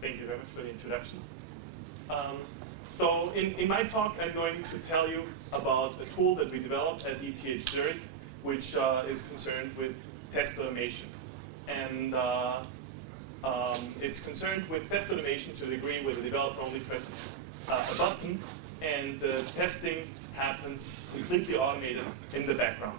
Thank you very much for the introduction. So in my talk, I'm going to tell you about a tool that we developed at ETH Zurich, which is concerned with test automation. And it's concerned with test automation to the degree where the developer only presses a button, and the testing happens completely automated in the background.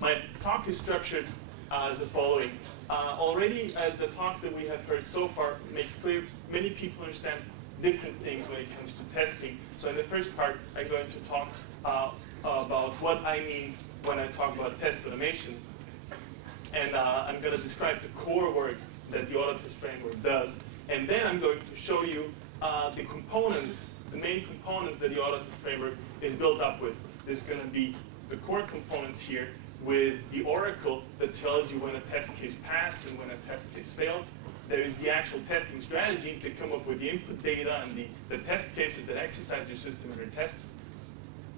My talk is structured as the following. Already, as the talks that we have heard so far make clear, many people understand different things when it comes to testing. So in the first part, I'm going to talk about what I mean when I talk about test automation. And I'm going to describe the core work that the AutoTest framework does. And then I'm going to show you the components, the main components that the AutoTest framework is built up with. There's going to be the core components here with the oracle that tells you when a test case passed and when a test case failed. There is the actual testing strategies that come up with the input data and the test cases that exercise your system under test.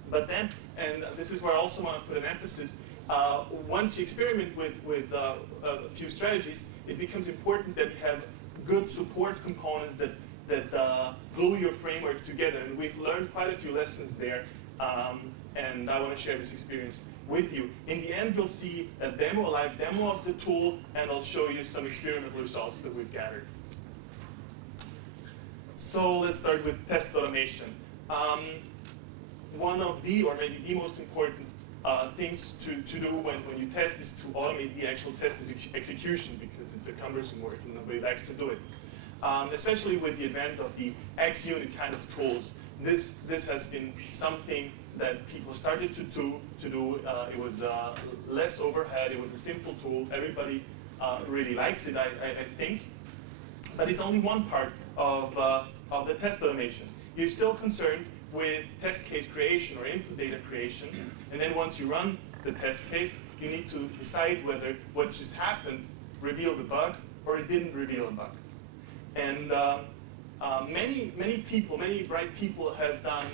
But then, and this is where I also want to put an emphasis, once you experiment with a few strategies, it becomes important that you have good support components that glue your framework together. And we've learned quite a few lessons there, and I want to share this experience with you. In the end, you'll see a live demo of the tool, and I'll show you some experimental results that we've gathered. So let's start with test automation. One of the, or maybe the most important things to do when you test is to automate the actual test execution, because it's a cumbersome work and nobody likes to do it. Especially with the advent of the XUnit kind of tools, this has been something that people started to do. It was less overhead. It was a simple tool. Everybody really likes it, I think. But it's only one part of the test automation. You're still concerned with test case creation or input data creation. And then once you run the test case, you need to decide whether what just happened revealed a bug or it didn't reveal a bug. And many bright people have done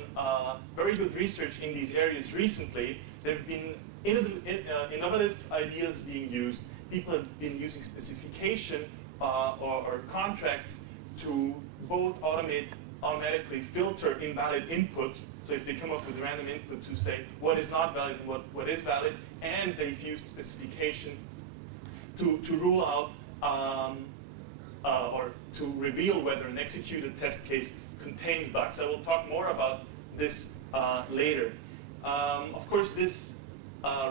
very good research in these areas recently. There have been innovative ideas being used. People have been using specification or contracts to both automatically filter invalid input. So if they come up with a random input to say what is not valid and what is valid, and they've used specification to rule out or to reveal whether an executed test case contains bugs. I will talk more about this later. Of course, this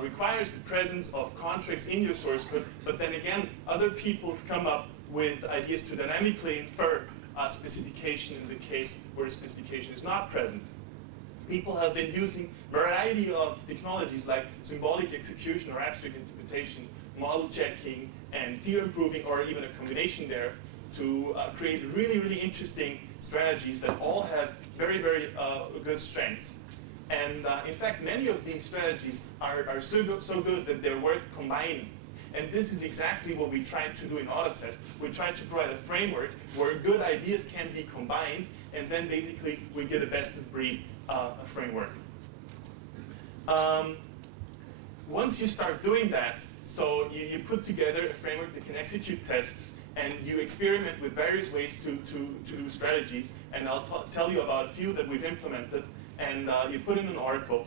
requires the presence of contracts in your source code, but then again, other people have come up with ideas to dynamically infer specification in the case where specification is not present. People have been using a variety of technologies like symbolic execution or abstract interpretation, model checking, and theorem proving, or even a combination there, to create really, really interesting strategies that all have very, very good strengths. And in fact, many of these strategies are so good that they're worth combining. And this is exactly what we tried to do in AutoTest. We tried to provide a framework where good ideas can be combined, and then basically we get a best-of-breed framework. Once you start doing that, so you put together a framework that can execute tests, and you experiment with various ways to do strategies, and I'll tell you about a few that we've implemented, and you put in an oracle.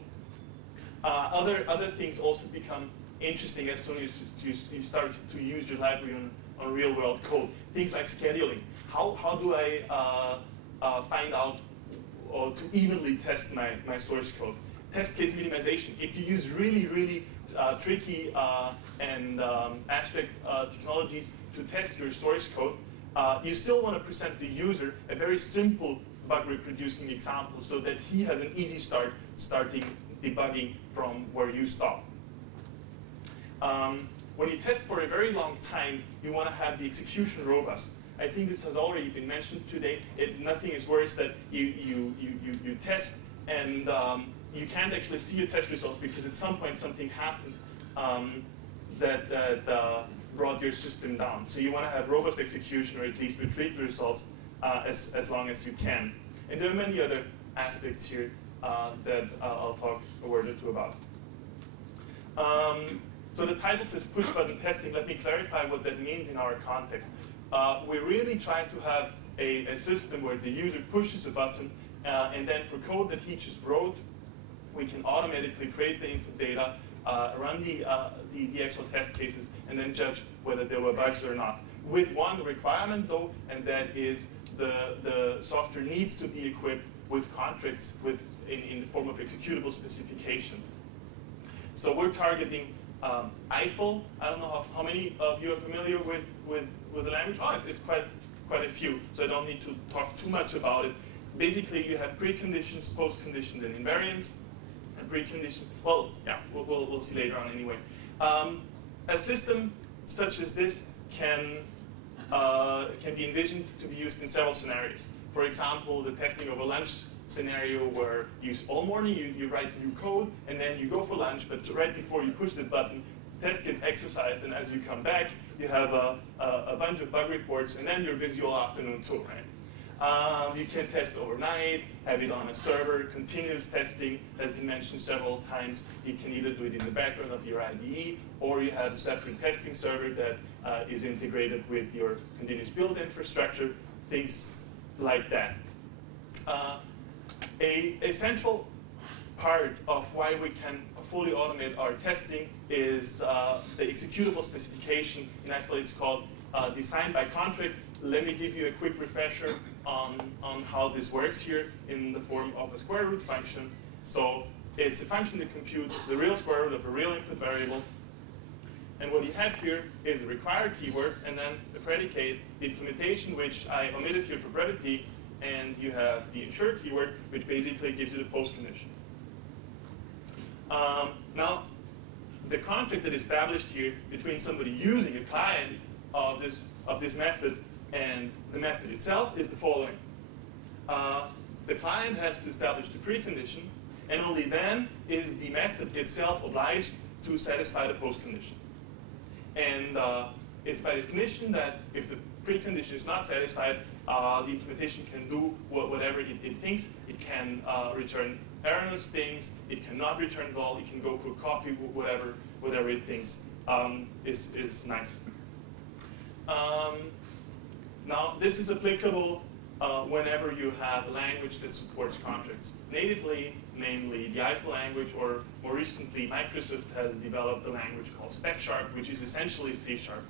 Other things also become interesting as soon as you start to use your library on real-world code. Things like scheduling. How do I find out or to evenly test my source code? Test case minimization. If you use really, really tricky and abstract technologies to test your source code, you still want to present the user a very simple bug reproducing example so that he has an easy start starting debugging from where you stop. When you test for a very long time, you want to have the execution robust. I think this has already been mentioned today. Nothing is worse that you test and you can't actually see your test results because at some point something happened that brought your system down. So you want to have robust execution, or at least retrieve the results as long as you can. And there are many other aspects here that I'll talk a word or two about. So the title says push button testing. Let me clarify what that means in our context. We really try to have a system where the user pushes a button, and then for code that he just wrote, we can automatically create the input data, run the actual test cases, and then judge whether there were bugs or not. With one requirement, though, and that is the software needs to be equipped with contracts in the form of executable specification. So we're targeting Eiffel. I don't know how many of you are familiar with the language. Oh, it's quite a few, so I don't need to talk too much about it. Basically, you have preconditions, postconditions, and invariants. And precondition, well, yeah, we'll see later on anyway. A system such as this can be envisioned to be used in several scenarios. For example, the testing over lunch scenario where all morning you write new code and then you go for lunch, but right before you push the button, test gets exercised, and as you come back, you have a bunch of bug reports, and then you're busy all afternoon too, right? You can test overnight, have it on a server. Continuous testing has been mentioned several times. You can either do it in the background of your IDE, or you have a separate testing server that is integrated with your continuous build infrastructure, things like that. A central part of why we can fully automate our testing is the executable specification. In actual, it's called design by contract. Let me give you a quick refresher on how this works here in the form of a square root function. So it's a function that computes the real square root of a real input variable. And what you have here is a required keyword, and then the predicate, the implementation, which I omitted here for brevity, and you have the ensure keyword, which basically gives you the post condition. Now, the contract that is established here between somebody using a client of this method and the method itself is the following. The client has to establish the precondition, and only then is the method itself obliged to satisfy the post condition. And it's by definition that if the precondition is not satisfied, the implementation can do whatever it thinks. It can return erroneous things. It cannot return val. It can go cook coffee, whatever it thinks is nice. Now, this is applicable whenever you have a language that supports contracts. Natively, namely the Eiffel language, or more recently, Microsoft has developed a language called Spec Sharp, which is essentially C Sharp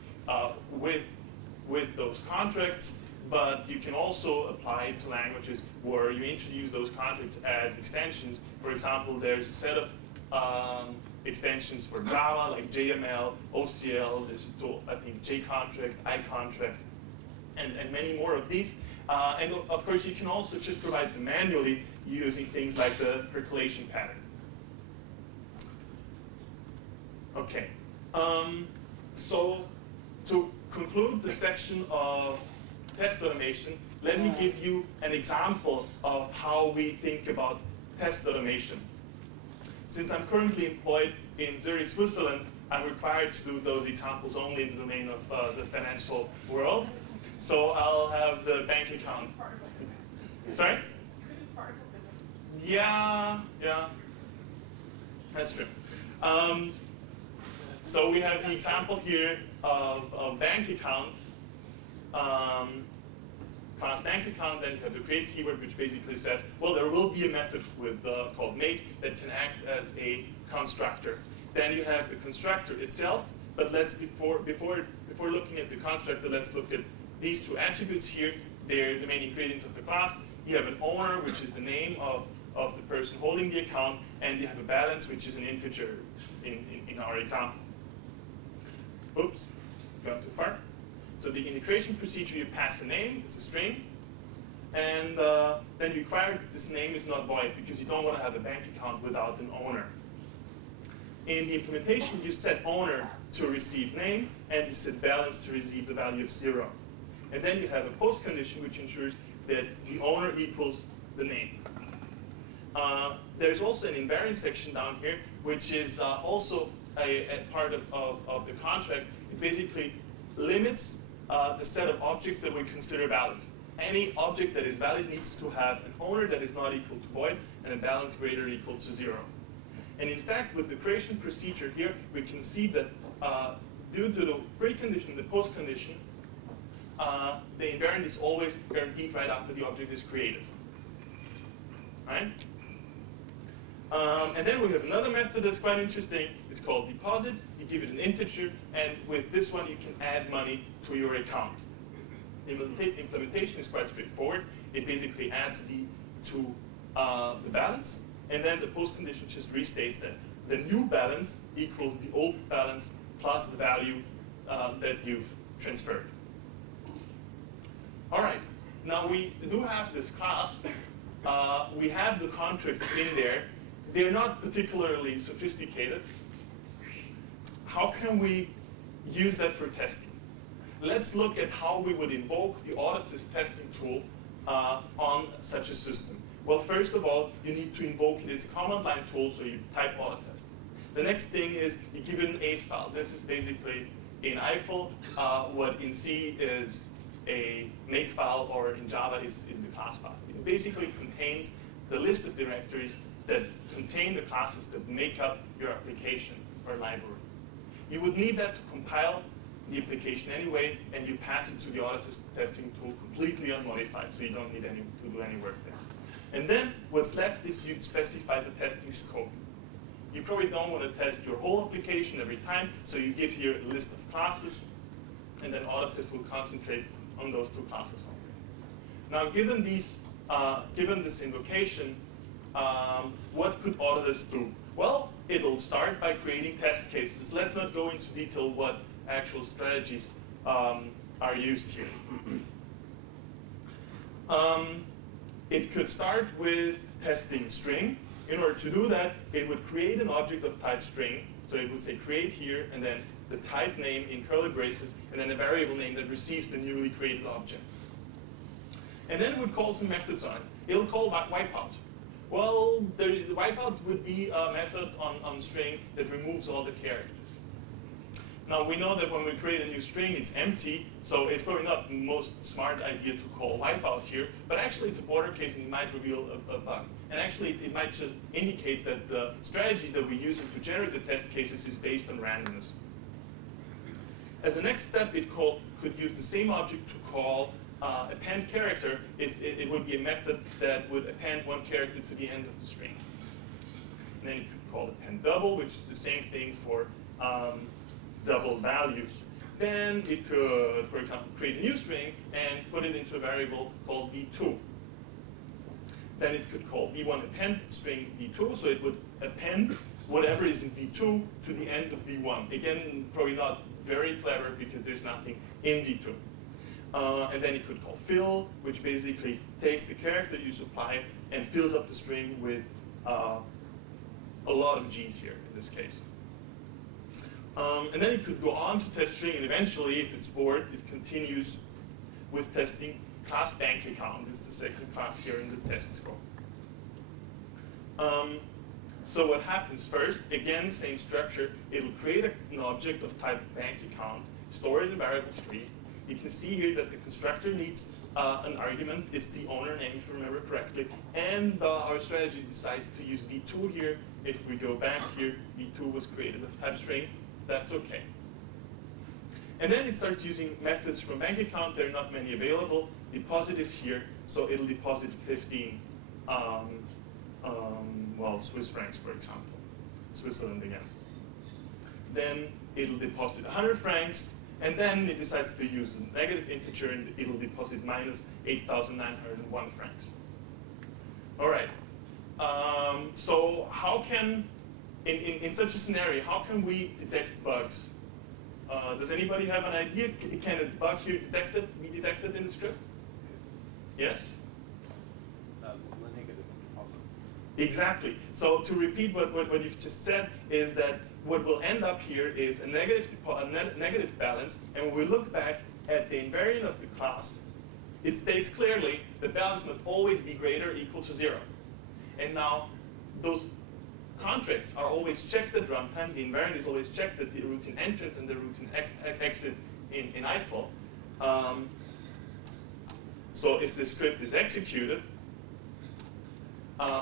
with those contracts. But you can also apply it to languages where you introduce those contracts as extensions. For example, there's a set of extensions for Java, like JML, OCL, there's, I think, JContract, iContract, and many more of these. And of course, you can also just provide them manually using things like the percolation pattern. Okay. So to conclude the section of test automation, let me give you an example of how we think about test automation. Since I'm currently employed in Zurich, Switzerland, I'm required to do those examples only in the domain of the financial world. So I'll have the bank account. Sorry? Yeah, that's true. So we have the example here of bank account, class bank account. Then you have the create keyword, which basically says, well, there will be a method called make that can act as a constructor. Then you have the constructor itself. But let's before looking at the constructor, let's look at these two attributes here. They're the main ingredients of the class. You have an owner, which is the name of the person holding the account, and you have a balance, which is an integer in our example. Oops, gone too far. So the integration procedure, you pass a name, it's a string, and then you require this name is not void because you don't want to have a bank account without an owner. In the implementation, you set owner to receive name, and you set balance to receive the value of 0. And then you have a post condition which ensures that the owner equals the name. There's also an invariant section down here, which is also a part of the contract. It basically limits the set of objects that we consider valid. Any object that is valid needs to have an owner that is not equal to void and a balance greater or equal to 0. And in fact, with the creation procedure here, we can see that due to the precondition and the post condition, the invariant is always guaranteed right after the object is created. Right? And then we have another method that's quite interesting. It's called deposit. You give it an integer, and with this one you can add money to your account. The implementation is quite straightforward. It basically adds to the balance, and then the post condition just restates that the new balance equals the old balance plus the value that you've transferred. All right. Now we do have this class. We have the contracts in there. They're not particularly sophisticated. How can we use that for testing? Let's look at how we would invoke the AutoTest testing tool on such a system. Well, first of all, you need to invoke it. It's a command line tool, so you type AutoTest. The next thing is you give it an ACE file. This is basically in Eiffel what in C is a make file, or in Java is the class file. It basically contains the list of directories that contain the classes that make up your application or library. You would need that to compile the application anyway, and you pass it to the AutoTest testing tool completely unmodified, so you don't need to do any work there. And then what's left is you specify the testing scope. You probably don't want to test your whole application every time, so you give here a list of classes, and then AutoTest will concentrate on those two classes only. Now, given this invocation, what could AutoTest do? Well, it'll start by creating test cases. Let's not go into detail what actual strategies are used here. It could start with testing string. In order to do that, it would create an object of type string. So it would say create here, and then the type name in curly braces, and then a variable name that receives the newly created object. And then it would call some methods on it. It'll call wipeout. Well, the wipeout would be a method on string that removes all the characters. Now, we know that when we create a new string, it's empty, so it's probably not the most smart idea to call wipeout here, but actually it's a border case and it might reveal a bug. And actually, it might just indicate that the strategy that we're using to generate the test cases is based on randomness. As a next step, it could use the same object to call append character. It would be a method that would append one character to the end of the string. And then it could call append double, which is the same thing for double values. Then it could, for example, create a new string and put it into a variable called v2. Then it could call v1 append string v2, so it would append whatever is in v2 to the end of v1. Again, probably not very clever because there's nothing in v2. And then it could call fill, which basically takes the character you supply and fills up the string with a lot of G's here in this case. And then it could go on to test string, and eventually, if it's bored, it continues with testing class bank account. It's the second class here in the test scope. So what happens first, again, same structure, it'll create an object of type bank account, store it in a variable tree. You can see here that the constructor needs an argument. It's the owner name, if you remember correctly. And our strategy decides to use v2 here. If we go back here, v2 was created of type string. That's OK. And then it starts using methods from bank account. There are not many available. Deposit is here, so it'll deposit 15 Swiss francs, for example. Switzerland again. Then it'll deposit 100 francs, and then it decides to use a negative integer, and it'll deposit minus 8,901 francs. All right. So how can, in such a scenario, how can we detect bugs? Does anybody have an idea? Can a bug here be detected in the script? Yes? Exactly. So to repeat what you've just said is that what will end up here is a negative balance, and when we look back at the invariant of the class, it states clearly the balance must always be greater or equal to 0. And now those contracts are always checked at runtime. The invariant is always checked at the routine entrance and the routine exit in Eiffel. So if the script is executed,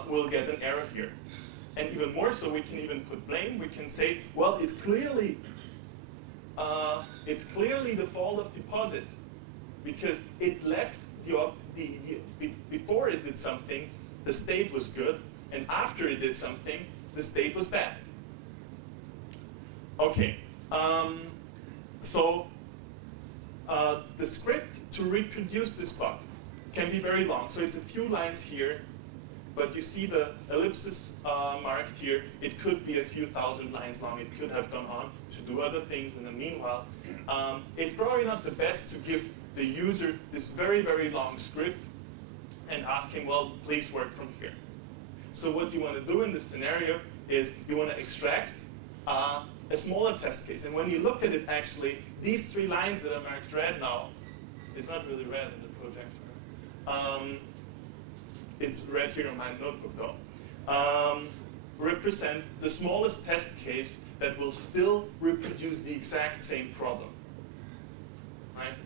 we'll get an error here. And even more so, we can even put blame. We can say, well, it's clearly the fault of deposit. because it left before it did something, the state was good, and after it did something, the state was bad. Okay, so the script to reproduce this bug can be very long. So it's a few lines here, but you see the ellipsis marked here. It could be a few thousand lines long. It could have gone on to do other things in the meanwhile. It's probably not the best to give the user this very, very long script and ask him, well, please work from here. So what you want to do in this scenario is you want to extract a smaller test case. And when you look at it, actually, these 3 lines that are marked red now, it's not really red in the projector. It's red here on my notebook, though. Represent the smallest test case that will still reproduce the exact same problem. Right?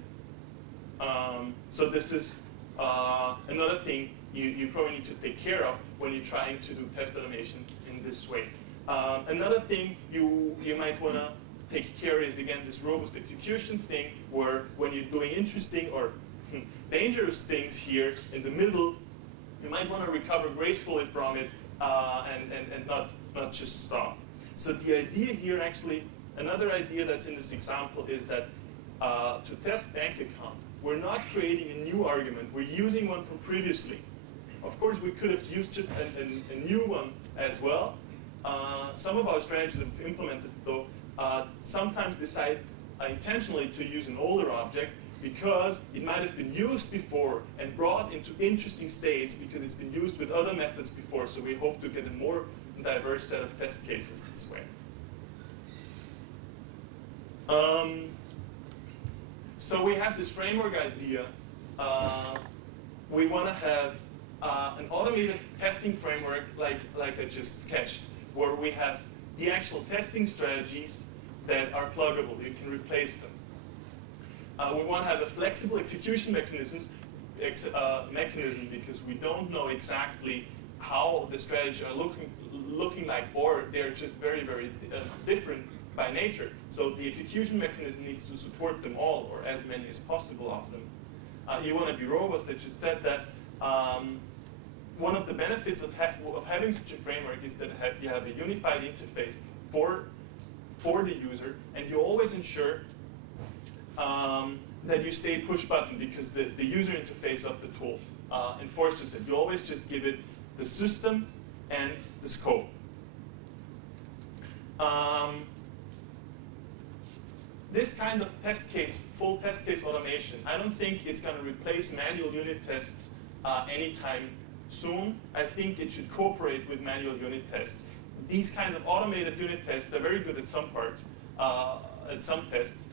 So this is another thing you probably need to take care of when you're trying to do test automation in this way. Another thing you might want to take care is, again, this robust execution thing, where when you're doing interesting or dangerous things here in the middle, you might want to recover gracefully from it and not just stop. So the idea here, actually, another idea that's in this example is that to test bank account, we're not creating a new argument. We're using one from previously. Of course, we could have used just a new one as well. Some of our strategies that we've implemented, though, sometimes decide intentionally to use an older object because it might have been used before and brought into interesting states because it's been used with other methods before. So we hope to get a more diverse set of test cases this way. So we have this framework idea. We want to have an automated testing framework like I just sketched, where we have the actual testing strategies that are pluggable. You can replace them. We want to have a flexible execution mechanism because we don't know exactly how the strategies are looking like, or they're just very, very different by nature. So the execution mechanism needs to support them all, or as many as possible of them. You want to be robust. I just said that. One of the benefits of having such a framework is that you have a unified interface for the user, and you always ensure that you stay push button because the user interface of the tool enforces it. You always just give it the system and the scope. This kind of test case, full test case automation, I don't think it's going to replace manual unit tests anytime soon. I think it should cooperate with manual unit tests. These kinds of automated unit tests are very good at some parts, at some tests.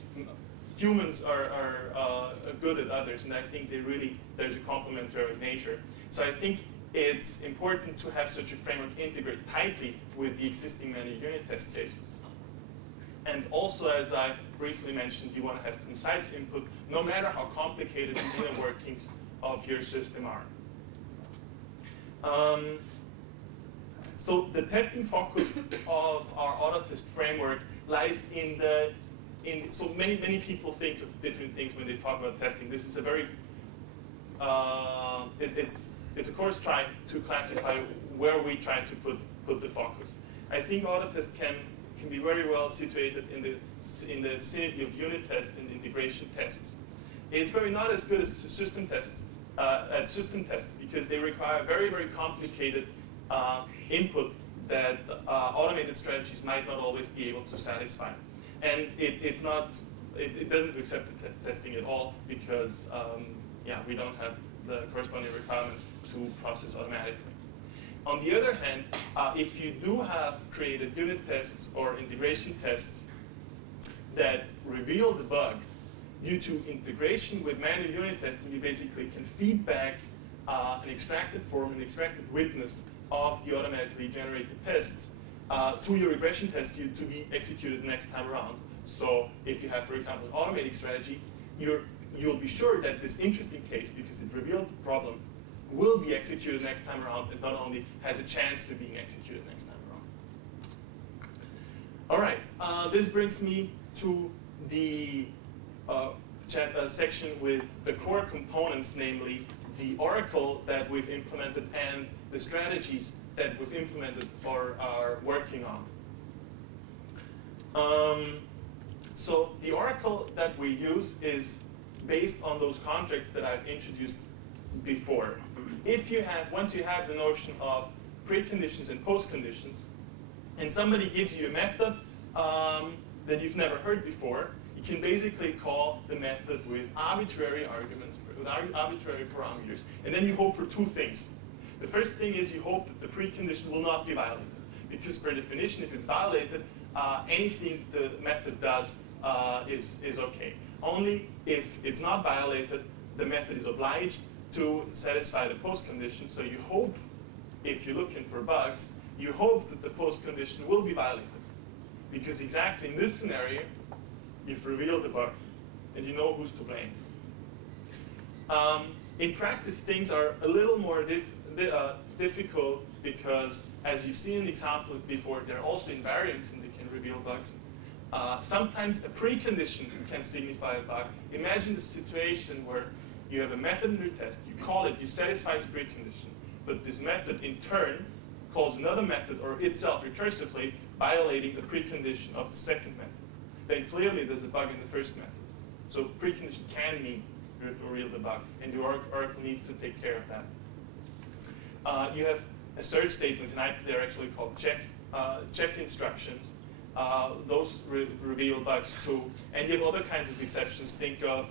Humans are good at others, and I think there's a complementary nature. So I think it's important to have such a framework integrate tightly with the existing manual unit test cases. And also, as I briefly mentioned, you want to have concise input, no matter how complicated the inner workings of your system are. So the testing focus of our AutoTest framework lies so many people think of different things when they talk about testing. This is a very, it's of course trying to classify where we try to put the focus. I think AutoTest can be very well situated in the vicinity of unit tests and integration tests. It's not as good as system tests, because they require very, very complicated input that automated strategies might not always be able to satisfy. And it doesn't accept the testing at all because we don't have the corresponding requirements to process automatically. On the other hand, if you do have created unit tests or integration tests that reveal the bug, due to integration with manual unit testing, you basically can feed back an extracted form, an extracted witness of the automatically generated tests to your regression test to be executed next time around. So if you have, for example, an automated strategy, you'll be sure that this interesting case, because it revealed the problem, will be executed next time around, and not only has a chance to being executed next time around. All right, this brings me to the section with the core components, namely the oracle that we've implemented and the strategies that we've implemented or are working on. So the oracle that we use is based on those contracts that I've introduced before. Once you have the notion of preconditions and postconditions, and somebody gives you a method that you've never heard before, you can basically call the method with arbitrary arguments, with arbitrary parameters, and then you hope for two things. The first thing is you hope that the precondition will not be violated, because per definition, if it's violated, anything the method does is okay. Only if it's not violated, the method is obliged to satisfy the postcondition. So you hope, if you're looking for bugs, you hope that the postcondition will be violated. Because exactly in this scenario, you've revealed the bug, and you know who's to blame. In practice, things are a little more difficult because, as you've seen in the example before, there are also invariants and they can reveal bugs. Sometimes a precondition can signify a bug. Imagine the situation where you have a method in your test, you call it, you satisfy its precondition, but this method in turn calls another method or itself recursively, violating the precondition of the second method. Then clearly there's a bug in the first method. So precondition can mean you reveal the bug, and your oracle needs to take care of that. You have assert statements, and they're actually called check instructions. Those reveal bugs too. And you have other kinds of exceptions. Think of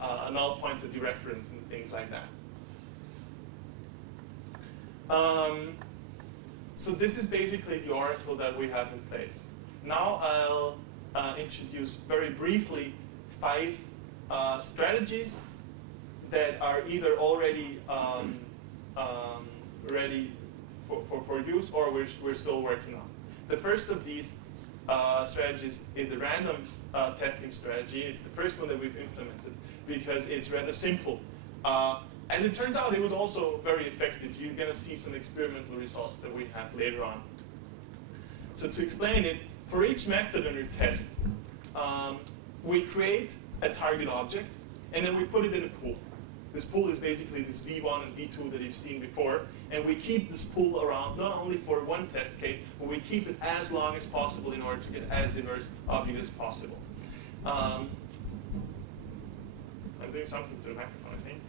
a null pointer dereference and things like that. So this is basically the oracle that we have in place. Now I'll introduce very briefly 5 strategies that are either already ready for use or we're still working on. The first of these strategies is the random testing strategy. It's the first one that we've implemented because it's rather simple. As it turns out, it was also very effective. You're going to see some experimental results that we have later on. So to explain it, for each method in your test, we create a target object, and then we put it in a pool. This pool is basically this V1 and V2 that you've seen before, and we keep this pool around not only for one test case, but we keep it as long as possible in order to get as diverse object as possible. I'm doing something to the microphone, I think.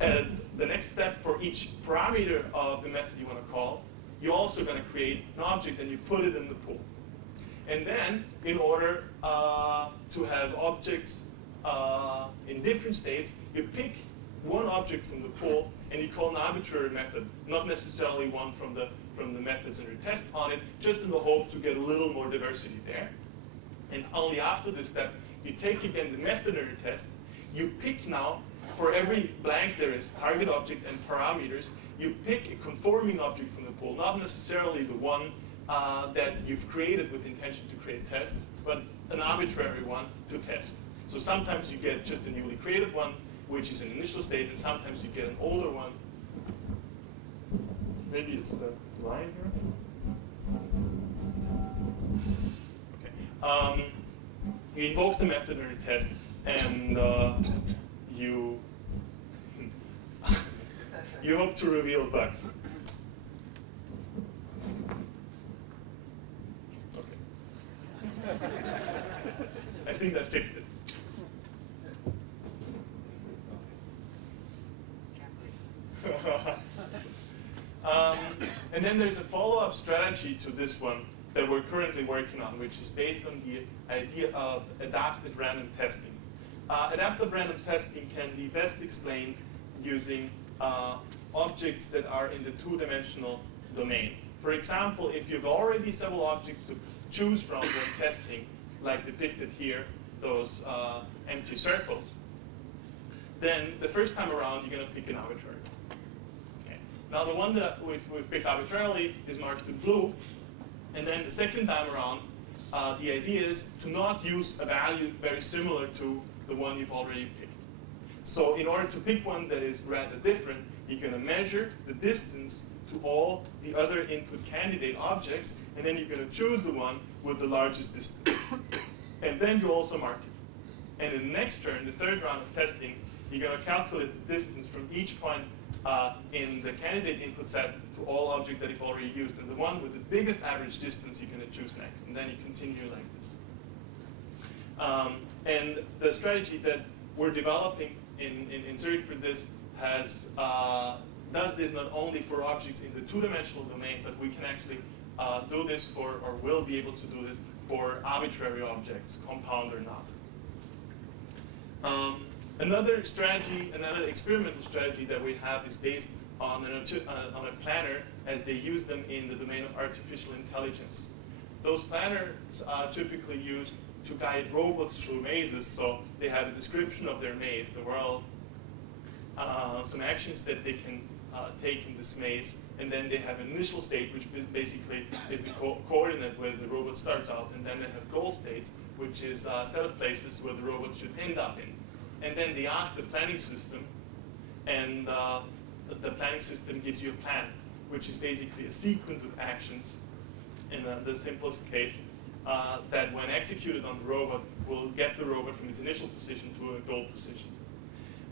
And the next step, for each parameter of the method you want to call, you're also going to create an object and you put it in the pool. And then, in order to have objects in different states, you pick one object from the pool and you call an arbitrary method, not necessarily one from the methods in your test on it, just in the hope to get a little more diversity there. And only after this step, you take again the method in your test, you pick now, for every blank there is target object and parameters, you pick a conforming object from the pool, not necessarily the one that you've created with the intention to create tests, but an arbitrary one to test. So sometimes you get just a newly created one, which is an initial state, and sometimes you get an older one. Maybe it's the line here. Okay. You invoke the method in your test, and you hope to reveal bugs. Okay. I think that fixed it. And then there's a follow-up strategy to this one that we're currently working on, which is based on the idea of adaptive random testing. Adaptive random testing can be best explained using objects that are in the two-dimensional domain. For example, if you've already several objects to choose from when testing, like depicted here, those empty circles, then the first time around you're going to pick an arbitrary. Okay. Now the one that we've picked arbitrarily is marked with blue, and then the second time around, the idea is to not use a value very similar to the one you've already picked. So in order to pick one that is rather different, you're going to measure the distance to all the other input candidate objects, and then you're going to choose the one with the largest distance. And then you also mark it. And in the next turn, the third round of testing, you're going to calculate the distance from each point in the candidate input set to all objects that you've already used. And the one with the biggest average distance you're going to choose next. And then you continue like this. And the strategy that we're developing in search for this does this not only for objects in the two-dimensional domain, but we can actually do this for, or will be able to do this for arbitrary objects, compound or not. Another strategy, another experimental strategy that we have is based on a planner as they use them in the domain of artificial intelligence. Those planners are typically used to guide robots through mazes, so they have a description of their maze, the world, some actions that they can take in this maze, and then they have an initial state, which basically is the coordinate where the robot starts out, and then they have goal states, which is a set of places where the robot should end up in. And then they ask the planning system, and the planning system gives you a plan, which is basically a sequence of actions, in the simplest case, that when executed on the robot will get the robot from its initial position to a goal position.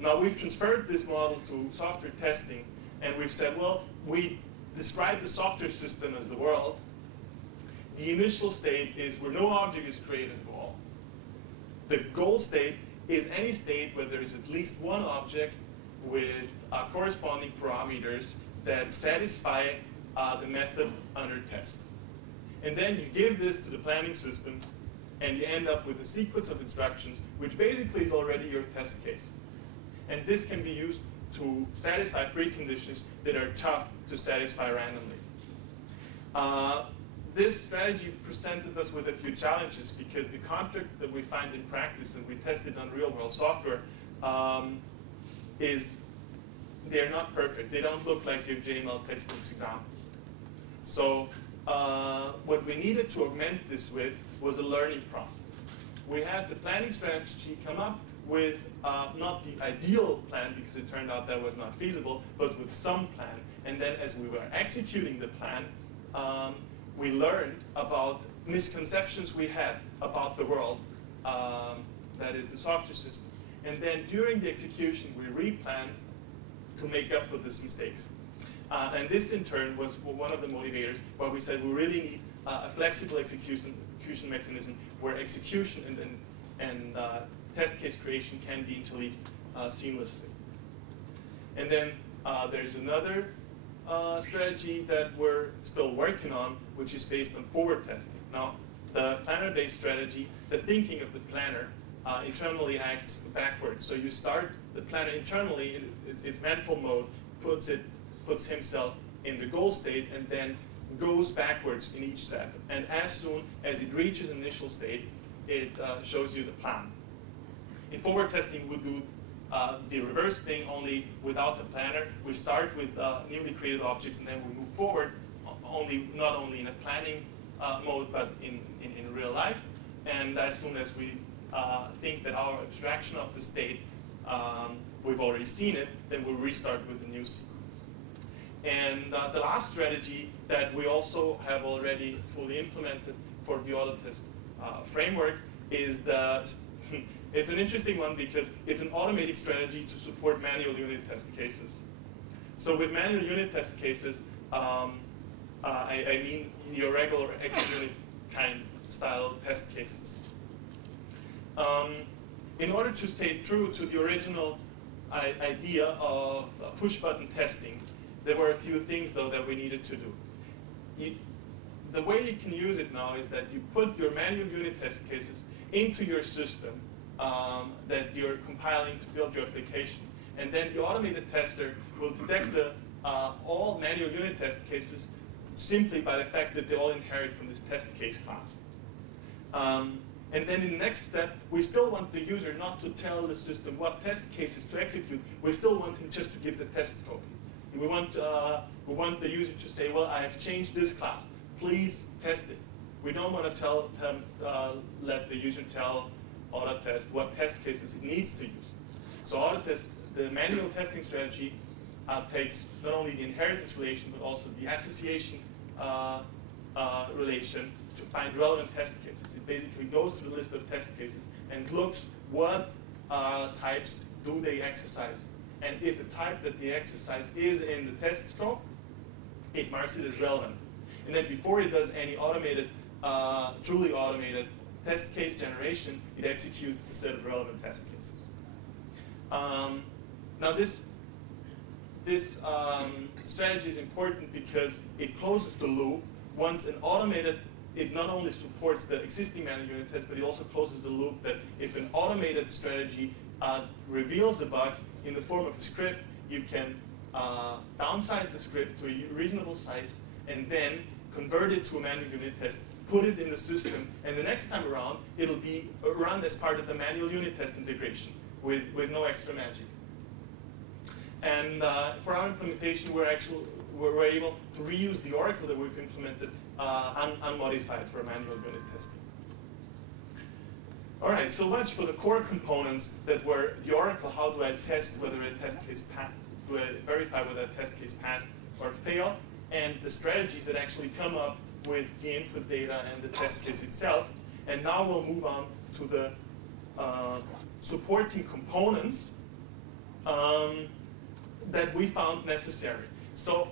Now we've transferred this model to software testing, and we've said, well, we describe the software system as the world. The initial state is where no object is created at all. The goal state is any state where there is at least one object with corresponding parameters that satisfy the method under test. And then you give this to the planning system, and you end up with a sequence of instructions, which basically is already your test case. And this can be used to satisfy preconditions that are tough to satisfy randomly. This strategy presented us with a few challenges because the contracts that we find in practice and we tested on real-world software they're not perfect. They don't look like your JML textbooks examples. So what we needed to augment this with was a learning process. We had the planning strategy come up with not the ideal plan, because it turned out that was not feasible, but with some plan. And then as we were executing the plan, we learned about misconceptions we had about the world, that is the software system. And then during the execution, we replanned to make up for these mistakes. And this, in turn, was one of the motivators where we said we really need a flexible execution mechanism where execution and test case creation can be interleaved seamlessly. And then there's another strategy that we're still working on, which is based on forward testing. Now, the planner-based strategy, the thinking of the planner internally acts backwards. So you start the planner internally in its mental mode, puts himself in the goal state, and then goes backwards in each step. And as soon as it reaches initial state, it shows you the plan. In forward testing, we do the reverse thing, only without the planner. We start with newly created objects, and then we move forward, not only in a planning mode, but in real life. And as soon as we think that our abstraction of the state, we've already seen it, then we'll restart with a new sequence. And the last strategy that we also have already fully implemented for the AutoTest framework is it's an interesting one because it's an automated strategy to support manual unit test cases. So with manual unit test cases, I mean your regular X-unit kind style test cases. In order to stay true to the original idea of push-button testing, there were a few things, though, that we needed to do. The way you can use it now is that you put your manual unit test cases into your system that you're compiling to build your application. And then the automated tester will detect all manual unit test cases simply by the fact that they all inherit from this test case class. And then in the next step, we still want the user not to tell the system what test cases to execute. We still want him just to give the test scope. And we want the user to say, well, I have changed this class. Please test it. We don't want to let the user tell AutoTest what test cases it needs to use. So AutoTest, the manual testing strategy, takes not only the inheritance relation, but also the association relation to find relevant test cases. It basically goes through the list of test cases and looks what types do they exercise. And if a type that they exercise is in the test scope, it marks it as relevant. And then before it does any automated, truly automated test case generation, it executes a set of relevant test cases. Now this strategy is important because it closes the loop. Once an automated, it not only supports the existing manual unit test, but it also closes the loop that if an automated strategy reveals a bug in the form of a script, you can downsize the script to a reasonable size and then convert it to a manual unit test, put it in the system, and the next time around, it'll be run as part of the manual unit test integration with no extra magic. And for our implementation, we're able to reuse the Oracle that we've implemented unmodified for manual unit testing. All right, so much for the core components that were the Oracle. How do I test whether a test case passed? Do I verify whether a test case passed or failed? And the strategies that actually come up with the input data and the test case itself. And now we'll move on to the supporting components that we found necessary. So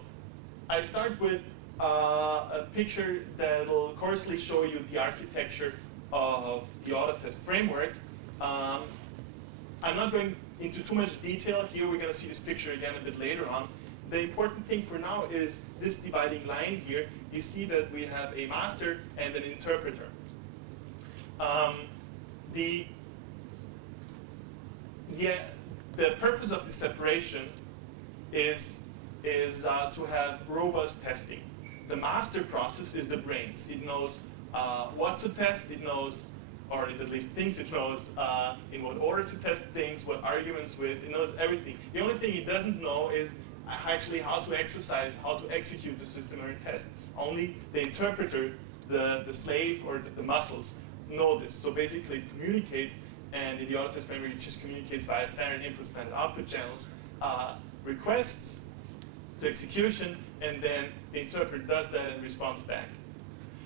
I start with a picture that will coarsely show you the architecture of the AutoTest framework. I'm not going into too much detail here. We're going to see this picture again a bit later on. The important thing for now is this dividing line here. You see that we have a master and an interpreter. The purpose of the separation is to have robust testing. The master process is the brains. It knows what to test. It knows, or it at least thinks it knows, in what order to test things, what arguments with. It knows everything. The only thing it doesn't know is actually how to execute the system or test. Only the interpreter, the slave, or the muscles know this. So basically it communicates, and in the AutoTest framework, it just communicates via standard input, standard output channels, requests to execution, and then the interpreter does that and responds back.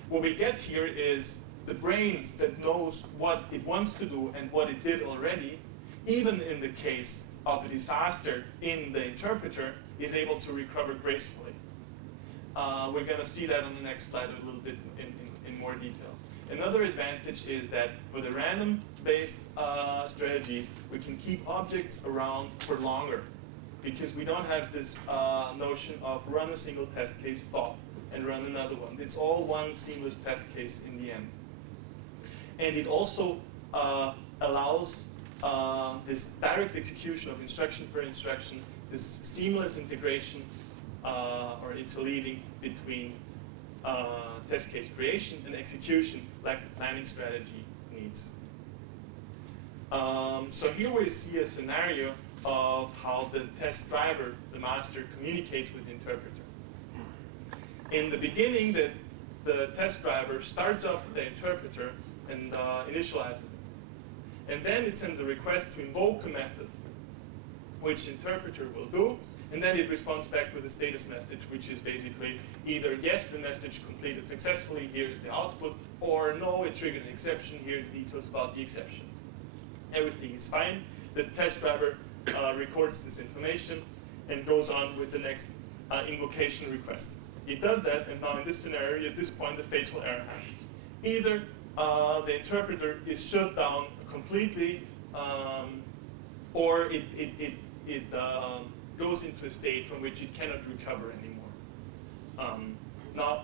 What we get here is the brains that knows what it wants to do and what it did already, even in the case of a disaster in the interpreter, is able to recover gracefully. We're going to see that on the next slide a little bit in more detail. Another advantage is that for the random-based strategies, we can keep objects around for longer because we don't have this notion of run a single test case, stop, and run another one. It's all one seamless test case in the end. And it also allows this direct execution of instruction per instruction, this seamless integration or interleaving between test case creation and execution like the planning strategy needs. So here we see a scenario of how the test driver, the master, communicates with the interpreter. In the beginning, the test driver starts up the interpreter and initializes it. And then it sends a request to invoke a method, which the interpreter will do, and then it responds back with a status message, which is basically either yes, the message completed successfully, here's the output, or no, it triggered an exception, here are the details about the exception. Everything is fine. The test driver records this information and goes on with the next invocation request. It does that, and now in this scenario, at this point, the fatal error happens. Either the interpreter is shut down completely, or it goes into a state from which it cannot recover anymore. Now,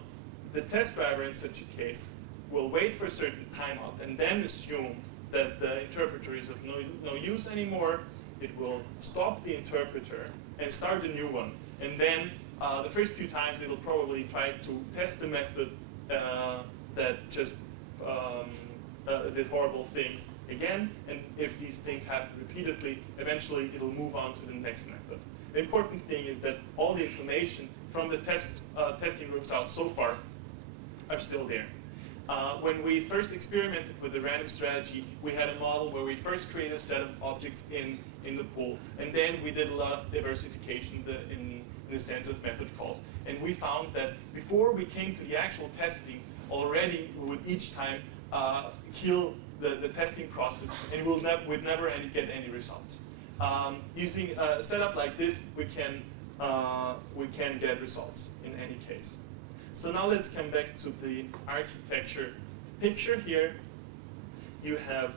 the test driver in such a case will wait for a certain timeout and then assume that the interpreter is of no use anymore. It will stop the interpreter and start a new one. And then the first few times it'll probably try to test the method that just did horrible things again. And if these things happen repeatedly, eventually it'll move on to the next method. The important thing is that all the information from the testing groups out so far are still there. When we first experimented with the random strategy, we had a model where we first created a set of objects in the pool, and then we did a lot of diversification in the sense of method calls. And we found that before we came to the actual testing, already we would each time kill the testing process, and we'd never get any results. Using a setup like this, we can get results in any case. So now let's come back to the architecture picture here. You have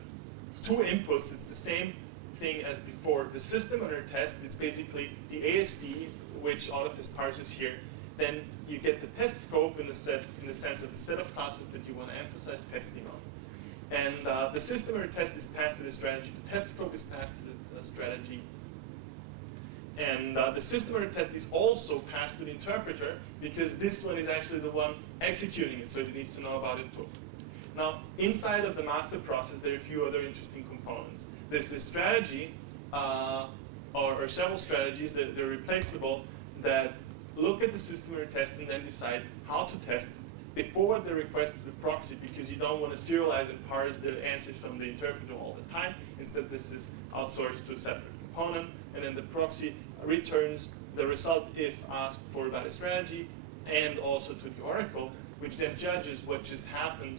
two inputs. It's the same thing as before. The system under test, it's basically the ASD, which AutoTest parses here. Then you get the test scope in the sense of a set of classes that you want to emphasize testing on. And the system under test is passed to the strategy. The test scope is passed to the strategy. And the system under test is also passed to the interpreter, because this one is actually the one executing it, so it needs to know about it too. Now, inside of the master process, there are a few other interesting components. There's a strategy, or several strategies that they're replaceable, that look at the system under test and then decide how to test. They forward the request to the proxy, because you don't want to serialize and parse the answers from the interpreter all the time. Instead, this is outsourced to a separate component, and then the proxy returns the result if asked for by the strategy, and also to the oracle, which then judges what just happened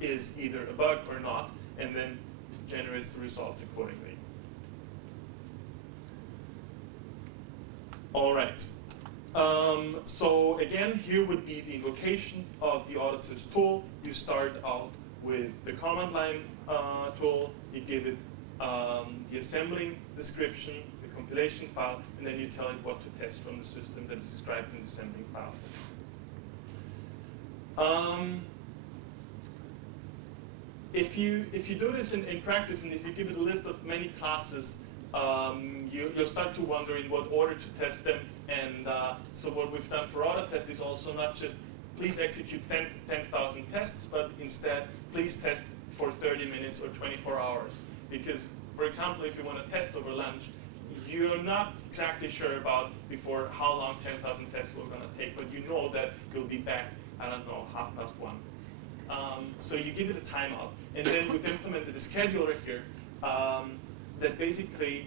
is either a bug or not, and then generates the results accordingly. All right. So again, here would be the invocation of the AutoTest tool. You start out with the command line tool. You give it the assembling description, the compilation file, and then you tell it what to test from the system that is described in the assembling file. If you do this in practice, and if you give it a list of many classes, you'll start to wonder in what order to test them. And so what we've done for AutoTest is also not just please execute 10,000 tests, but instead please test for 30 minutes or 24 hours. Because, for example, if you want to test over lunch, you're not exactly sure about before how long 10,000 tests will going to take, but you know that you'll be back, I don't know, 1:30. So you give it a timeout. And then we've implemented a scheduler here that basically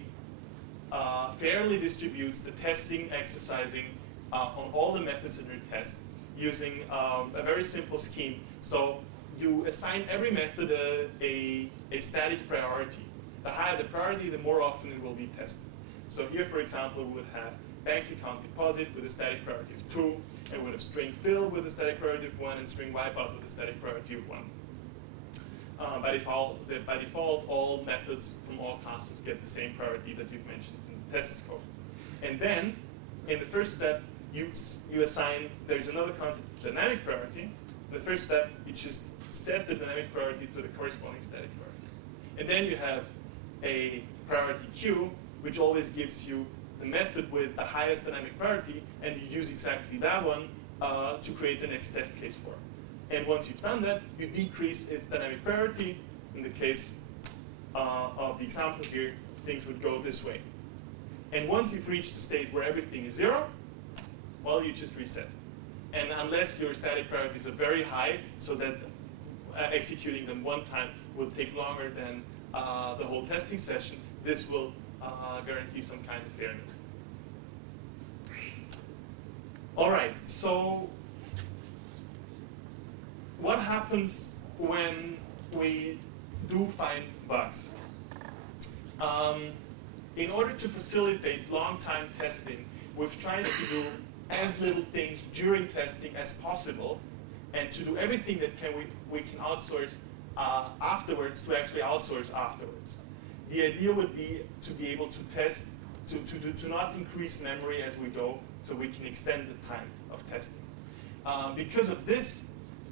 fairly distributes the testing, exercising on all the methods in your test using a very simple scheme. So you assign every method a static priority. The higher the priority, the more often it will be tested. So here, for example, we would have bank account deposit with a static priority of 2, and we would have string fill with a static priority of 1, and string wipeout with a static priority of 1. By default, all methods from all classes get the same priority that you've mentioned in the test scope. And then, in the first step, you assign, there's another concept, dynamic priority. In the first step, you just set the dynamic priority to the corresponding static priority. And then you have a priority queue, which always gives you the method with the highest dynamic priority, and you use exactly that one to create the next test case for. And once you've done that, you decrease its dynamic priority. In the case of the example here, things would go this way. And once you've reached the state where everything is 0, well, you just reset. And unless your static priorities are very high, so that executing them one time will take longer than the whole testing session, this will guarantee some kind of fairness. All right, so what happens when we do find bugs? In order to facilitate long-time testing, we've tried to do as little things during testing as possible, and to do everything that we can outsource afterwards to actually outsource afterwards. The idea would be to be able to test, to not increase memory as we go, so we can extend the time of testing. Because of this,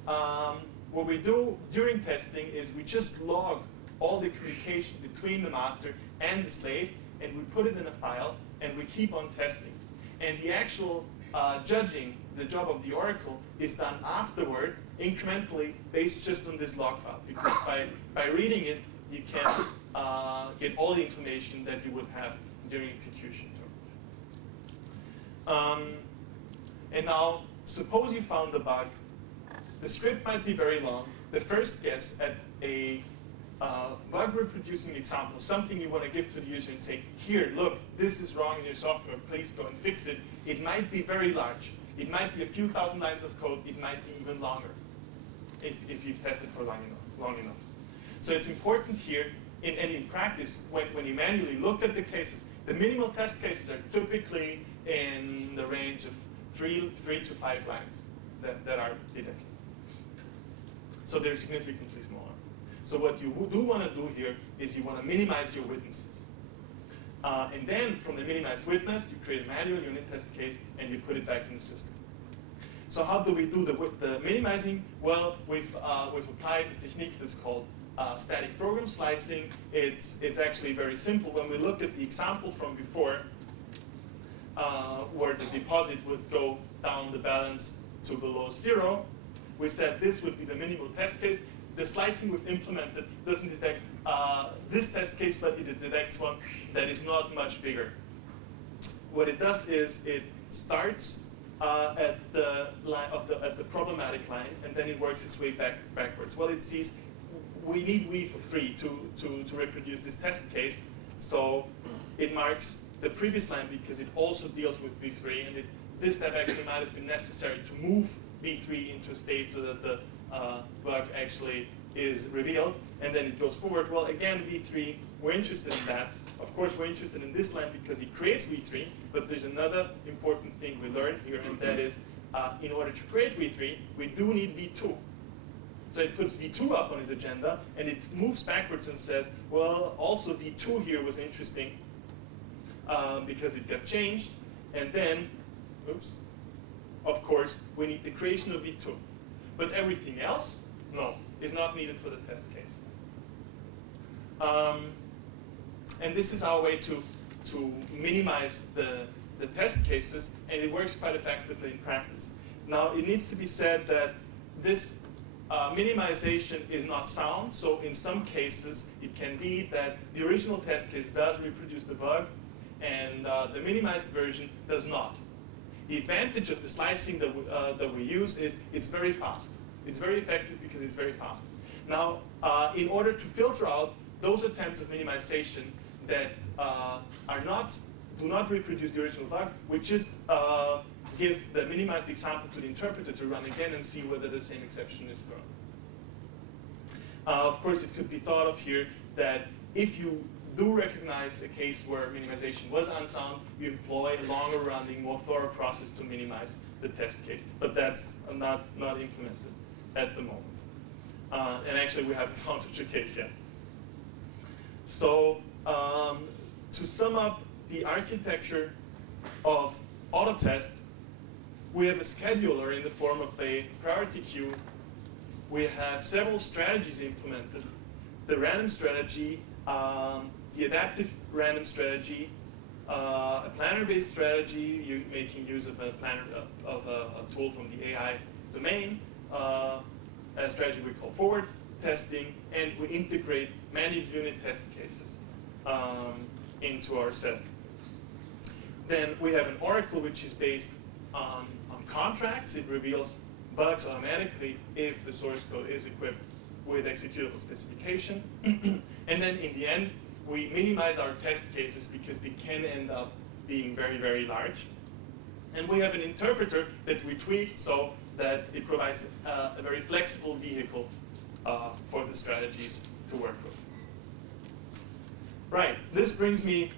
what we do during testing is we just log all the communication between the master and the slave, and we put it in a file, and we keep on testing. And the actual judging, the job of the oracle, is done afterward, incrementally, based just on this log file. Because by reading it, you can get all the information that you would have during execution. And now, suppose you found the bug. The script might be very long. The first guess at a bug reproducing example, something you want to give to the user and say, here, look, this is wrong in your software, please go and fix it. It might be very large. It might be a few thousand lines of code. It might be even longer if you've tested for long enough. So it's important here, in practice, when you manually look at the cases, the minimal test cases are typically in the range of 3 to 5 lines that are detected. So they're significantly smaller. So what you do want to do here is you want to minimize your witnesses. And then from the minimized witness, you create a manual unit test case and you put it back in the system. So how do we do the minimizing? Well, we've applied a technique that's called static program slicing. It's actually very simple. When we look at the example from before, where the deposit would go down the balance to below 0, we said this would be the minimal test case. The slicing we've implemented doesn't detect this test case, but it detects one that is not much bigger. What it does is it starts at the line at the problematic line, and then it works its way backwards. Well, it sees we need width of 3 to reproduce this test case, so it marks the previous line because it also deals with V3, and this step actually might have been necessary to move V3 into a state so that the bug actually is revealed, and then it goes forward. Well, again, V3, we're interested in that. Of course, we're interested in this line because it creates V3, but there's another important thing we learned here, and that is, in order to create V3, we do need V2. So it puts V2 up on its agenda, and it moves backwards and says, well, also V2 here was interesting because it got changed, and then, oops, of course, we need the creation of V2. But everything else, no, is not needed for the test case. And this is our way to minimize the test cases, and it works quite effectively in practice. Now, it needs to be said that this minimization is not sound, so in some cases, it can be that the original test case does reproduce the bug, and the minimized version does not. The advantage of the slicing that we use is it's very fast. It's very effective because it's very fast. Now, in order to filter out those attempts of minimization that do not reproduce the original bug, we just give the minimized example to the interpreter to run again and see whether the same exception is thrown. Of course, it could be thought of here that if you do recognize a case where minimization was unsound, you employ a longer running, more thorough process to minimize the test case. But that's not implemented at the moment. And actually, we haven't found such a case yet. So to sum up the architecture of AutoTest, we have a scheduler in the form of a priority queue. We have several strategies implemented. The random strategy, the adaptive random strategy, a planner-based strategy, making use of a tool from the AI domain, a strategy we call forward testing, and we integrate manual unit test cases into our set. Then we have an oracle which is based on contracts. It reveals bugs automatically if the source code is equipped with executable specification. And then in the end, we minimize our test cases because they can end up being very, very large. And we have an interpreter that we tweaked so that it provides a very flexible vehicle for the strategies to work with. Right, this brings me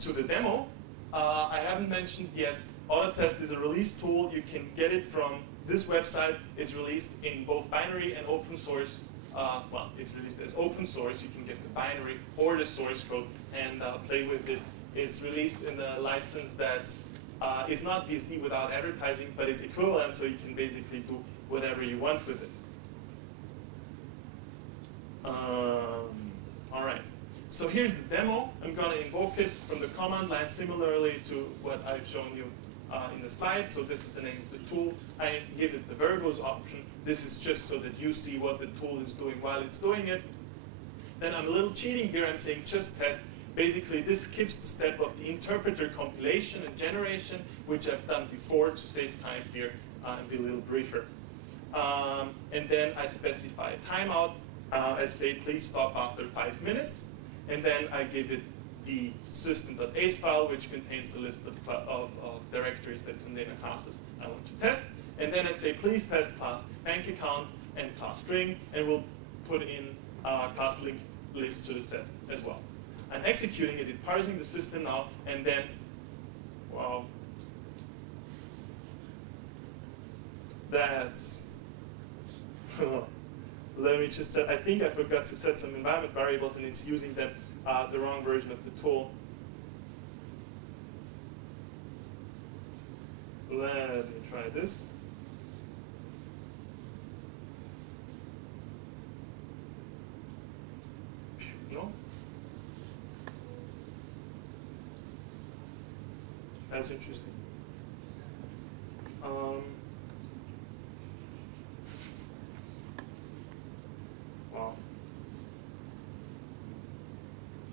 to the demo. I haven't mentioned yet, AutoTest is a release tool. You can get it from this website. It's released in both binary and open source. Well, it's released as open source. You can get the binary or the source code and play with it. It's released in a license that's it's not BSD without advertising, but it's equivalent, so you can basically do whatever you want with it. All right. So here's the demo. I'm going to invoke it from the command line similarly to what I've shown you in the slide. So this is the name of the tool. I give it the verbose option. This is just so that you see what the tool is doing while it's doing it. Then I'm a little cheating here. I'm saying just test. Basically, this skips the step of the interpreter compilation and generation, which I've done before to save time here and be a little briefer. And then I specify a timeout. I say, please stop after 5 minutes. And then I give it the system.ace file, which contains the list of directories that contain the classes I want to test. And then I say, please test class bank account and class string, and we'll put in class linked list to the set as well. I'm executing it, it's parsing the system now, and then, well, that's, let me just set, I think I forgot to set some environment variables, and it's using the wrong version of the tool. Let me try this. No? That's interesting. Wow.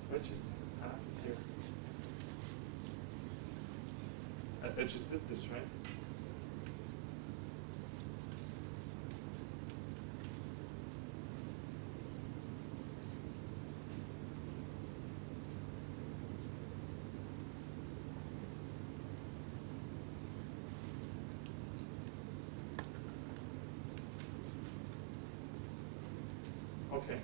What just happened here? I just did this, right? Okay.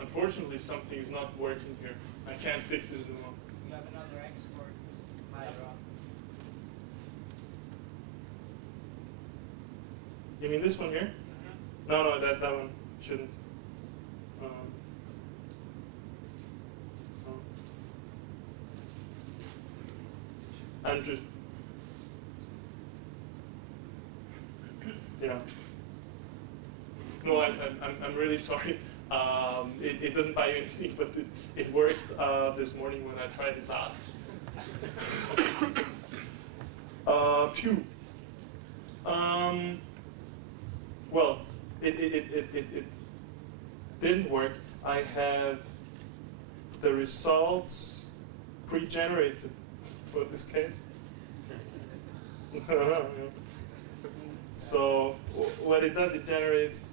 Unfortunately, something is not working here. I can't fix it anymore. You have another export higher up. You mean this one here? Mm-hmm. No, that one shouldn't. I'm just, yeah. No, I'm really sorry. It doesn't buy you anything, but it worked this morning when I tried it last. Phew. Well, it didn't work. I have the results pre-generated for this case. So what it does, it generates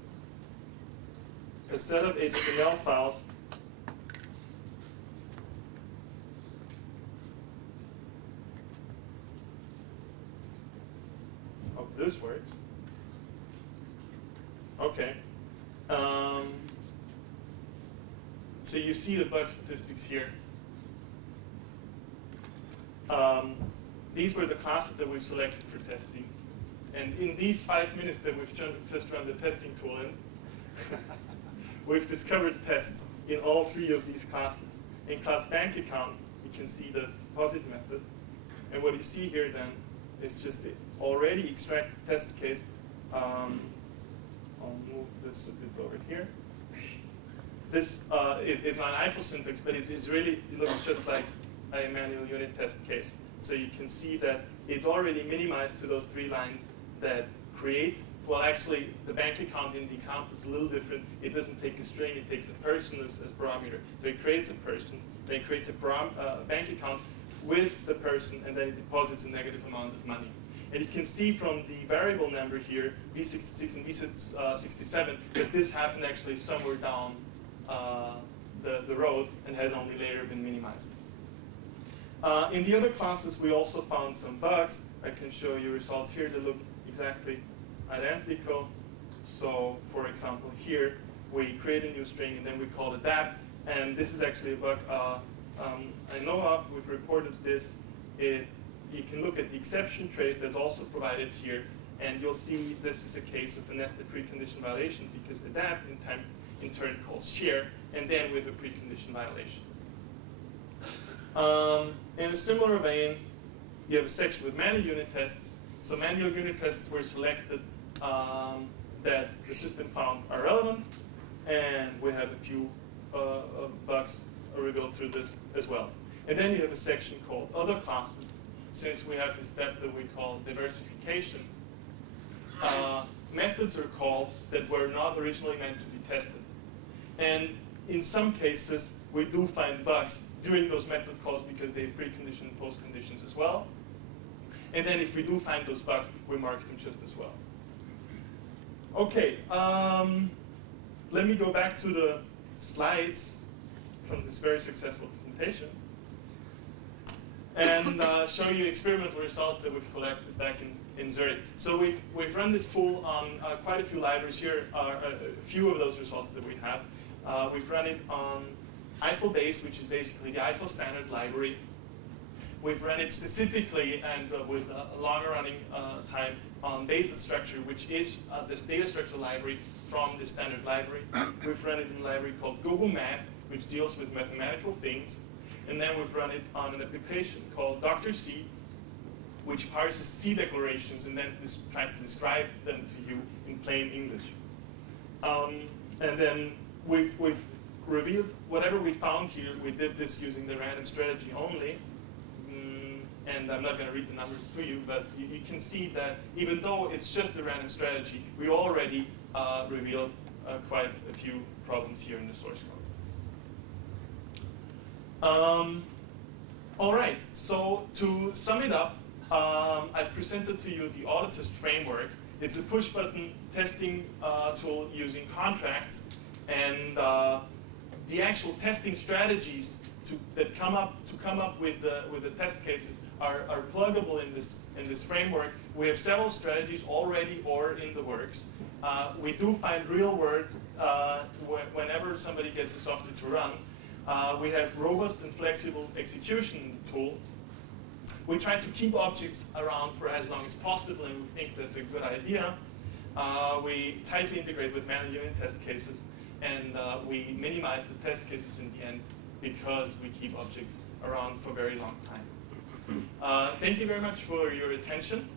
a set of HTML files of this work. Okay. So you see the bug statistics here. These were the classes that we've selected for testing. And in these 5 minutes that we've just run the testing tool in, we've discovered tests in all 3 of these classes. In class bank account, you can see the deposit method. And what you see here then is just the already extracted test case. I'll move this a bit over here. This is not an IFO syntax, but it's really, it looks just like a manual unit test case. So you can see that it's already minimized to those 3 lines that create, well, actually, the bank account in the example is a little different. It doesn't take a string, it takes a person as parameter. So it creates a person, then it creates a bank account with the person, and then it deposits a negative amount of money. And you can see from the variable number here, V66 and V67, that this happened actually somewhere down the road and has only later been minimized. In the other classes, we also found some bugs. I can show you results here that look exactly identical. So, for example, here, we create a new string, and then we call it that. And this is actually a bug I know of. We've reported this. You can look at the exception trace that's also provided here, and you'll see this is a case of a nested precondition violation because adapt in turn calls share, and then we have a precondition violation. In a similar vein, you have a section with manual unit tests. So manual unit tests were selected that the system found are relevant, and we have a few bugs revealed through this as well. And then you have a section called other classes. Since we have this step that we call diversification, methods are called that were not originally meant to be tested. And in some cases, we do find bugs during those method calls because they have precondition and postconditions as well. And then if we do find those bugs, we mark them just as well. Okay, let me go back to the slides from this very successful presentation and show you experimental results that we've collected back in insert it. So we've run this pool on quite a few libraries. Here are a few of those results that we have. We've run it on Eiffel base, which is basically the Eiffel standard library. We've run it specifically and with a longer running time on baseless structure, which is this data structure library from the standard library. We've run it in a library called Google Math, which deals with mathematical things. And then we've run it on an application called Dr. C, which parses C declarations and then tries to describe them to you in plain English. And then we've revealed whatever we found here. We did this using the random strategy only. And I'm not going to read the numbers to you, but you can see that even though it's just a random strategy, we already revealed quite a few problems here in the source code. All right, so to sum it up, I've presented to you the AutoTest framework. It's a push-button testing tool using contracts, and the actual testing strategies that come up with the test cases are pluggable in this framework. We have several strategies already or in the works. We do find real words whenever somebody gets a software to run. We have robust and flexible execution tool. We try to keep objects around for as long as possible, and we think that's a good idea. We tightly integrate with manual unit test cases, and we minimize the test cases in the end because we keep objects around for a very long time. Thank you very much for your attention.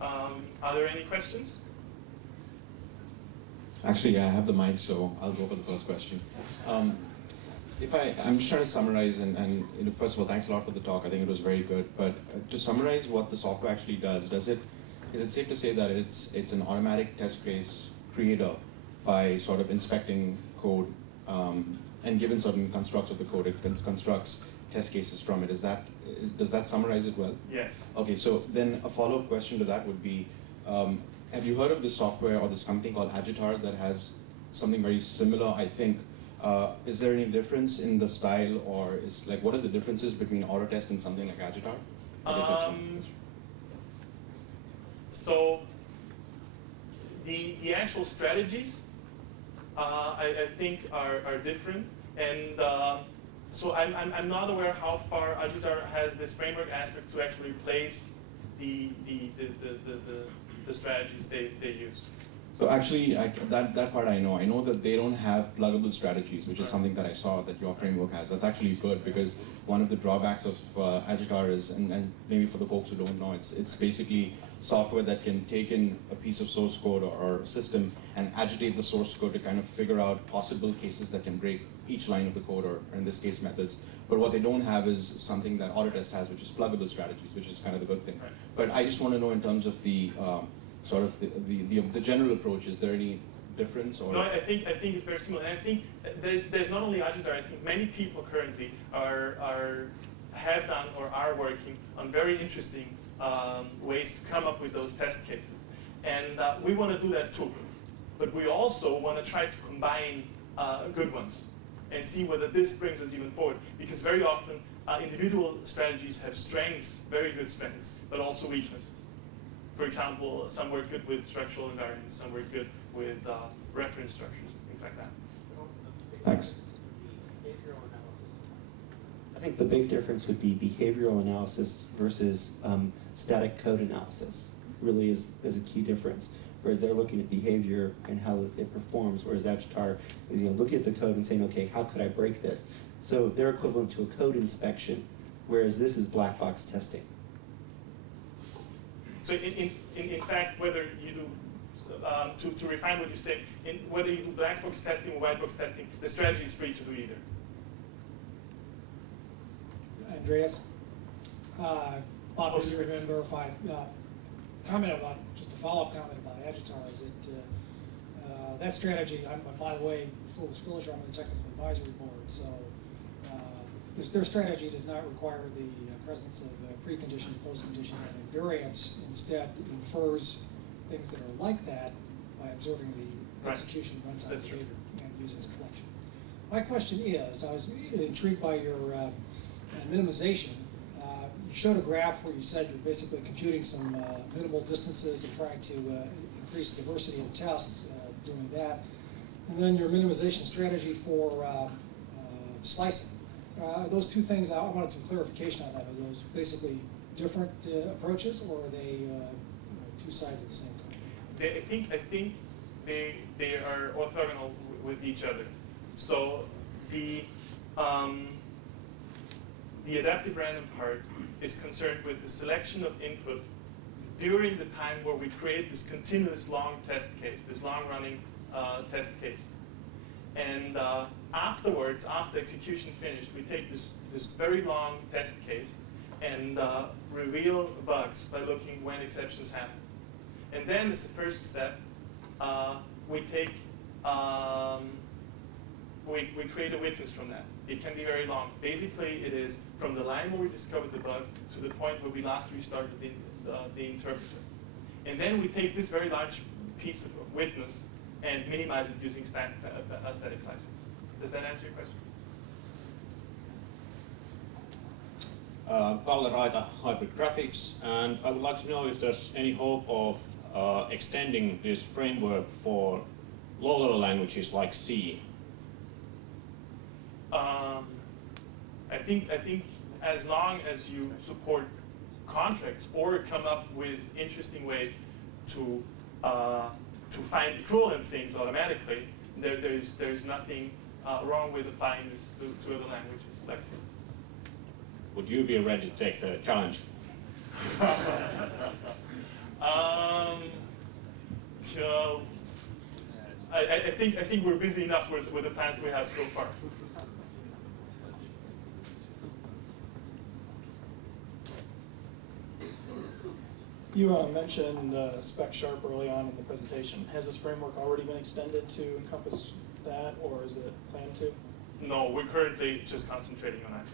Are there any questions? Actually, I have the mic, so I'll go for the first question. I'm just trying to summarize, and you know, first of all, thanks a lot for the talk. I think it was very good. But to summarize what the software actually does, is it safe to say that it's an automatic test case creator by sort of inspecting code and given certain constructs of the code, it constructs test cases from it. Does that summarize it well? Yes. Okay, so then a follow-up question to that would be, have you heard of this software or this company called Agitar that has something very similar, I think? Is there any difference in the style, or what are the differences between AutoTest and something like Agitar? So the actual strategies, I think, are different, and so I'm not aware how far Agitar has this framework aspect to actually replace the strategies they use. So actually, that part I know. I know that they don't have pluggable strategies, which is something that I saw that your framework has. That's actually good, because one of the drawbacks of Agitar is, and maybe for the folks who don't know, it's basically software that can take in a piece of source code or system and agitate the source code to kind of figure out possible cases that can break each line of the code, or in this case, methods. But what they don't have is something that AutoTest has, which is pluggable strategies, which is kind of the good thing. Right. But I just want to know, in terms of the sort of the general approach, is there any difference? Or? No, I think it's very similar. And I think there's not only Agitar. I think many people currently have done or are working on very interesting ways to come up with those test cases. And we want to do that too. But we also want to try to combine good ones and see whether this brings us even forward. Because very often individual strategies have strengths, very good strengths, but also weaknesses. For example, some work good with structural invariants, some work good with reference structures, things like that. Thanks. I think the big difference would be behavioral analysis versus static code analysis. Really is a key difference. Whereas they're looking at behavior and how it performs, whereas Agitar is looking at the code and saying, okay, how could I break this? So they're equivalent to a code inspection, whereas this is black box testing. So in fact, whether you do, to refine what you say, whether you do black box testing or white box testing, the strategy is free to do either. Andreas, Bob, do you remember if I comment about, just a follow-up comment about Agitar, is that that strategy, by the way, full disclosure, I'm on the technical advisory board, so their strategy does not require the presence of preconditions, postconditions, and invariants. Instead, it infers things that are like that by observing the execution runtime behavior and uses a collection. My question is, I was intrigued by your minimization. you showed a graph where you said you're basically computing some minimal distances and trying to increase diversity of tests, doing that. And then your minimization strategy for slicing. Those two things, I wanted some clarification on that. Are those basically different approaches, or are they two sides of the same coin? I think they are orthogonal with each other. So the adaptive random part is concerned with the selection of input during the time where we create this continuous long test case, this long-running test case. And afterwards, after execution finished, we take this very long test case and reveal bugs by looking when exceptions happen. And then as a first step, we take we create a witness from that. It can be very long. Basically, it is from the line where we discovered the bug to the point where we last restarted the interpreter. And then we take this very large piece of witness and minimize it using static slicing. Does that answer your question? Kalle Raita, Hybrid Graphics, and I would like to know if there's any hope of extending this framework for low-level languages like C. I think as long as you support contracts or come up with interesting ways to find equivalent things automatically, there's nothing wrong with applying this to other languages like C. Would you be ready to take the challenge? So I think we're busy enough with the plans we have so far. You mentioned spec sharp early on in the presentation. Has this framework already been extended to encompass that, or is it planned to? No, we're currently just concentrating on that.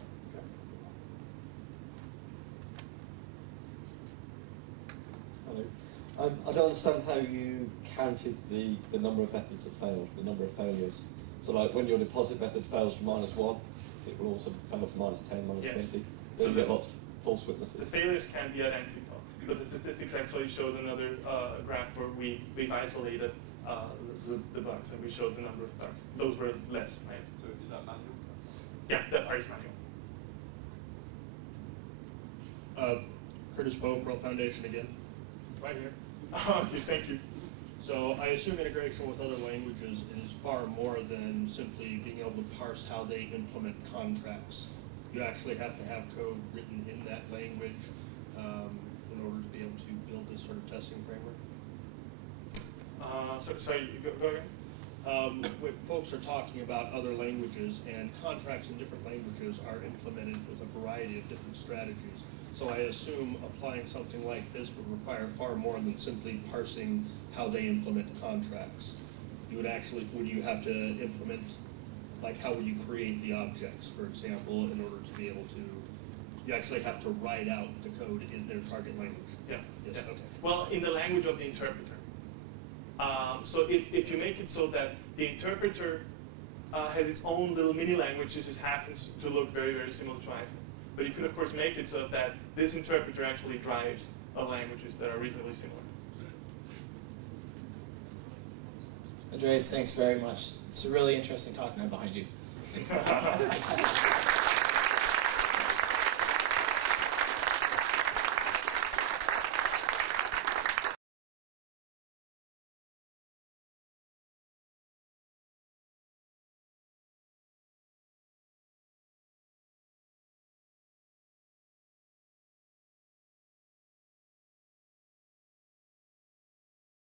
Okay. I don't understand how you counted the number of methods that failed, the number of failures. So like when your deposit method fails from -1, it will also fail from -10, -20. Yes. So So you get lots of false The witnesses. failures can be identical, but the statistics actually showed another graph where we've isolated the bugs, and we showed the number of bugs. Those were less, right? So is that manual? Yeah, that part is manual. Curtis Poe, Pearl Foundation again. Right here. Okay, thank you. So I assume integration with other languages is far more than simply being able to parse how they implement contracts. You actually have to have code written in that language in order to be able to build this sort of testing framework. Sorry, go again? When folks are talking about other languages, and contracts in different languages are implemented with a variety of different strategies. So I assume applying something like this would require far more than simply parsing how they implement contracts. You would actually, would you have to implement, like how would you create the objects, for example, in order to be able to, you actually have to write out the code in their target language? Yeah. Yes, Yeah. okay. Well, in the language of the interpreter. So if you make it so that the interpreter has its own little mini language, this just happens to look very, very similar to Python. But you could, of course, make it so that this interpreter actually drives languages that are reasonably similar. Andreas, thanks very much. It's a really interesting talk now behind you.